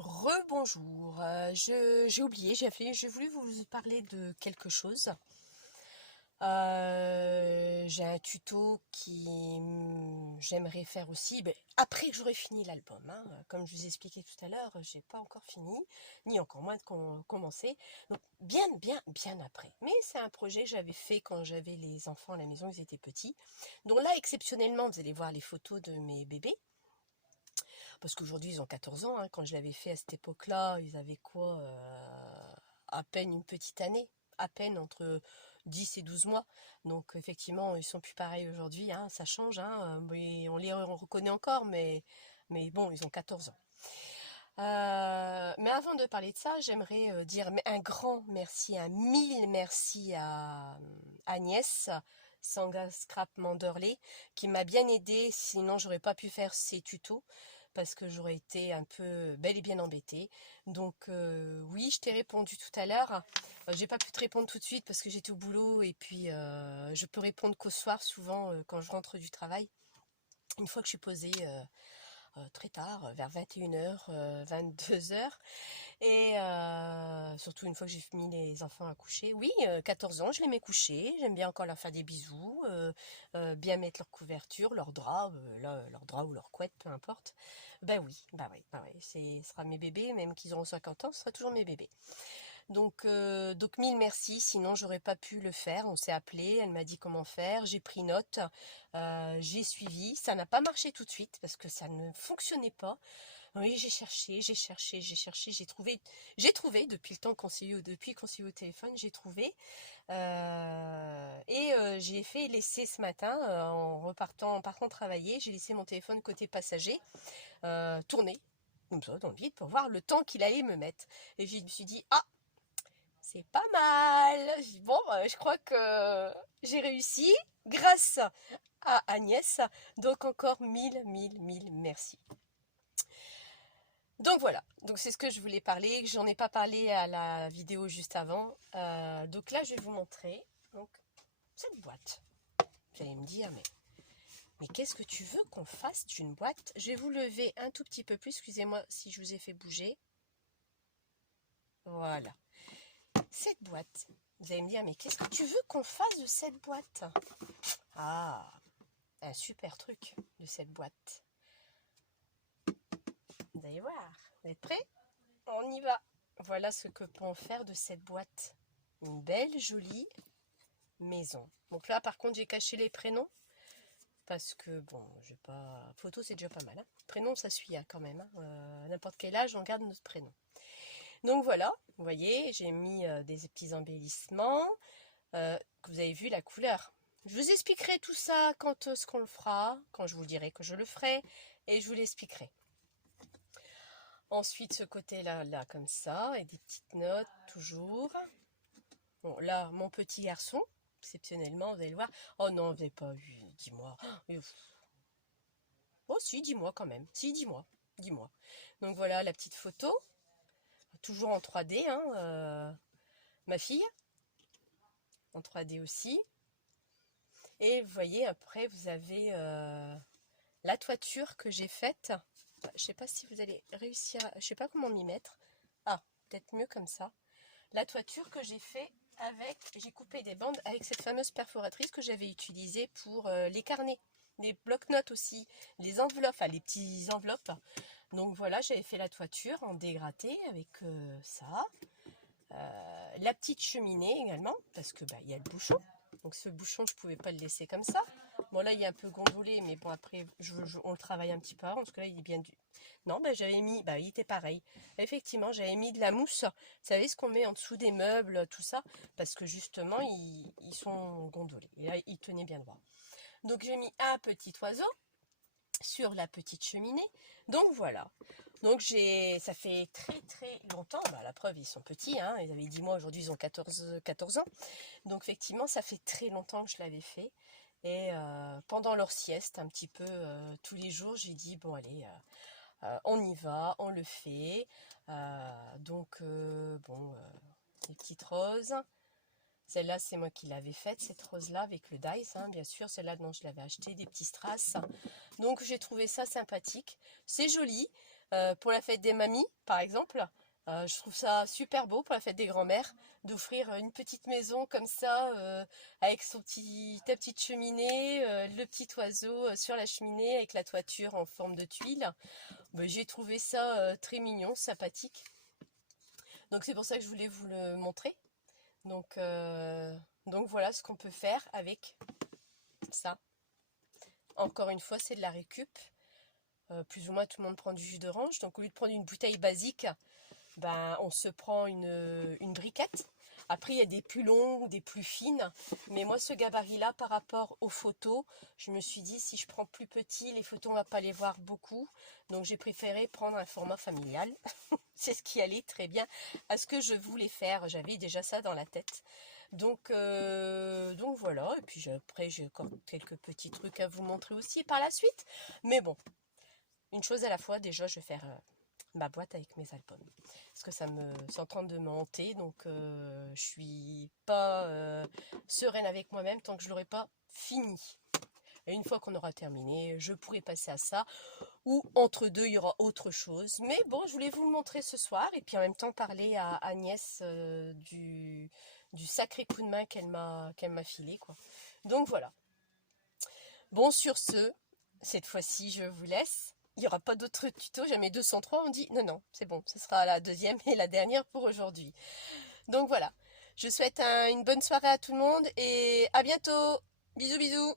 Rebonjour, j'ai oublié, j'ai voulu vous parler de quelque chose. J'ai un tuto j'aimerais faire aussi, après que j'aurai fini l'album, hein. Comme je vous ai expliqué tout à l'heure, j'ai pas encore fini, ni encore moins de commencer. Donc bien après. Mais c'est un projet que j'avais fait quand j'avais les enfants à la maison, ils étaient petits. Donc là, exceptionnellement, vous allez voir les photos de mes bébés. Parce qu'aujourd'hui, ils ont 14 ans. Hein. Quand je l'avais fait à cette époque-là, ils avaient quoi à peine une petite année. À peine entre 10 et 12 mois. Donc effectivement, ils sont plus pareils aujourd'hui. Hein, ça change. Hein, mais on les reconnaît encore, mais bon, ils ont 14 ans. Mais avant de parler de ça, j'aimerais dire un grand merci, un mille merci à Agnès Sanga Scrap Manderley qui m'a bien aidée, sinon j'aurais pas pu faire ces tutos parce que j'aurais été un peu bel et bien embêtée. Donc oui, je t'ai répondu tout à l'heure. J'ai pas pu te répondre tout de suite parce que j'étais au boulot et puis je peux répondre qu'au soir souvent quand je rentre du travail. Une fois que je suis posée très tard, vers 21h, 22h. Et surtout une fois que j'ai mis les enfants à coucher. Oui, 14 ans, je les mets couchés. J'aime bien encore leur faire des bisous, bien mettre leur couverture, leur drap, leur drap ou leur couette, peu importe. Bah oui, ce sera mes bébés, même qu'ils auront 50 ans, ce sera toujours mes bébés. Donc mille merci, sinon j'aurais pas pu le faire. On s'est appelé, elle m'a dit comment faire, j'ai pris note, j'ai suivi. Ça n'a pas marché tout de suite parce que ça ne fonctionnait pas. Oui, j'ai trouvé depuis le temps depuis qu'on s'est eu au téléphone, j'ai trouvé. J'ai fait laisser ce matin, en partant travailler, j'ai laissé mon téléphone côté passager, tourner, comme ça, dans le vide, pour voir le temps qu'il allait me mettre. Et je me suis dit, ah, c'est pas mal. J'ai dit, bon, je crois que j'ai réussi grâce à Agnès. Donc encore mille merci. Donc voilà, donc c'est ce que je voulais parler, j'en ai pas parlé à la vidéo juste avant. Donc là je vais vous montrer donc, cette boîte. Vous allez me dire mais qu'est-ce que tu veux qu'on fasse d'une boîte? Je vais vous lever un tout petit peu plus, excusez-moi si je vous ai fait bouger. Voilà, cette boîte. Vous allez me dire mais qu'est-ce que tu veux qu'on fasse de cette boîte? Ah, un super truc de cette boîte. Vous allez voir, vous êtes prêts? On y va. Voilà ce que peut en faire de cette boîte. Une belle, jolie maison. Donc là, par contre, j'ai caché les prénoms. Parce que, bon, j'ai pas... Photo, c'est déjà pas mal. Hein. Prénom, ça suit hein, quand même. Hein. N'importe quel âge, on garde notre prénom. Donc voilà, vous voyez, j'ai mis des petits embellissements. Que vous avez vu la couleur. Je vous expliquerai tout ça quand ce qu'on le fera. Quand je vous dirai que je le ferai. Et je vous l'expliquerai. Ensuite, ce côté-là, là, comme ça, et des petites notes, toujours. Bon, là, mon petit garçon, exceptionnellement, vous allez le voir. Oh non, vous n'avez pas vu, dis-moi. Oh si, dis-moi quand même. Si, dis-moi, dis-moi. Donc voilà la petite photo, toujours en 3D, hein, ma fille, en 3D aussi. Et vous voyez, après, vous avez la toiture que j'ai faite. Je sais pas si vous allez réussir, je sais pas comment m'y mettre. Ah, peut-être mieux comme ça. La toiture que j'ai fait j'ai coupé des bandes avec cette fameuse perforatrice que j'avais utilisée pour les carnets, les bloc-notes aussi, les enveloppes, enfin les petits enveloppes. Donc voilà, j'avais fait la toiture en dégradé avec ça. La petite cheminée également, parce que il y a le bouchon. Donc ce bouchon, je pouvais pas le laisser comme ça. Bon là, il est un peu gondolé, mais bon après, on le travaille un petit peu avant, parce que là, il est bien du... Non, j'avais mis, il était pareil. Effectivement, j'avais mis de la mousse. Vous savez ce qu'on met en dessous des meubles, tout ça, parce que justement, ils sont gondolés. Et là, ils tenaient bien droit. Donc j'ai mis un petit oiseau sur la petite cheminée. Donc voilà. Donc ça fait très longtemps, la preuve ils sont petits, hein, ils avaient 10 mois, aujourd'hui ils ont 14 ans. Donc effectivement ça fait très longtemps que je l'avais fait. Et pendant leur sieste, un petit peu tous les jours, j'ai dit bon allez, on y va, on le fait. Les petites roses. Celle-là, c'est moi qui l'avais faite, cette rose-là, avec le dice, hein, bien sûr. Celle-là, non, je l'avais acheté, des petits strass. Donc, j'ai trouvé ça sympathique. C'est joli. pour la fête des mamies, par exemple. Je trouve ça super beau pour la fête des grands-mères d'offrir une petite maison comme ça avec ta petite cheminée, le petit oiseau sur la cheminée avec la toiture en forme de tuile. Ben, j'ai trouvé ça très mignon, sympathique. Donc c'est pour ça que je voulais vous le montrer. Donc, euh, donc voilà ce qu'on peut faire avec ça. Encore une fois, c'est de la récup. Plus ou moins tout le monde prend du jus d'orange. Donc au lieu de prendre une bouteille basique, ben, on se prend une briquette. Après, il y a des plus longues, des plus fines. Mais moi, ce gabarit-là, par rapport aux photos, je me suis dit, si je prends plus petit, les photos, on va pas les voir beaucoup. Donc, j'ai préféré prendre un format familial. C'est ce qui allait très bien à ce que je voulais faire. J'avais déjà ça dans la tête. Donc voilà. Et puis après, j'ai encore quelques petits trucs à vous montrer aussi par la suite. Mais bon, une chose à la fois. Déjà, je vais faire ma boîte avec mes albums. Parce que c'est en train de me hanter, donc je suis pas sereine avec moi-même tant que je l'aurai pas fini. Et une fois qu'on aura terminé, je pourrai passer à ça. Ou entre deux, il y aura autre chose. Mais bon, je voulais vous le montrer ce soir. Et puis en même temps parler à Agnès du sacré coup de main qu'elle m'a filé, quoi. Donc voilà. Bon, sur ce, cette fois-ci, je vous laisse. Il n'y aura pas d'autres tutos, jamais 203. On dit non, non, c'est bon, ce sera la deuxième et la dernière pour aujourd'hui. Donc voilà, je souhaite une bonne soirée à tout le monde et à bientôt. Bisous, bisous.